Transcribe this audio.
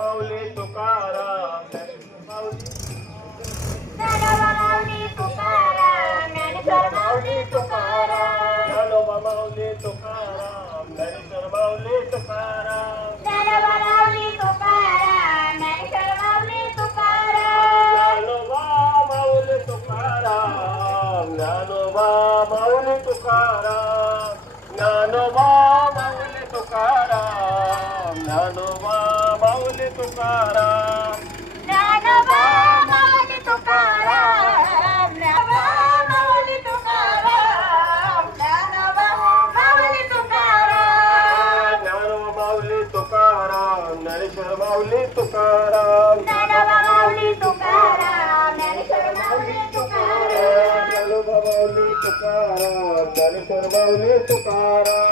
Mauli Tukaram Dnyanoba Mauli Tukaram Dnyaneshwar Mauli Tukaram Dnyanoba Mauli Tukaram Dnyaneshwar Mauli Tukaram Dnyanoba Mauli Tukaram Dnyaneshwar Mauli Tukaram Dnyanoba Mauli Tukaram Dnyanoba Mauli Tukaram Dnyanoba Mauli Tukaram Dnyanoba Mauli Tukaram Dnyanoba Mauli Tukaram Dnyanoba Mauli Tukaram Dnyanoba Mauli Tukaram Dnyaneshwar Mauli Tukaram Dnyanoba Mauli Tukaram Dnyaneshwar Mauli Tukaram Dnyanoba Mauli Tukaram Dnyaneshwar Mauli Tukaram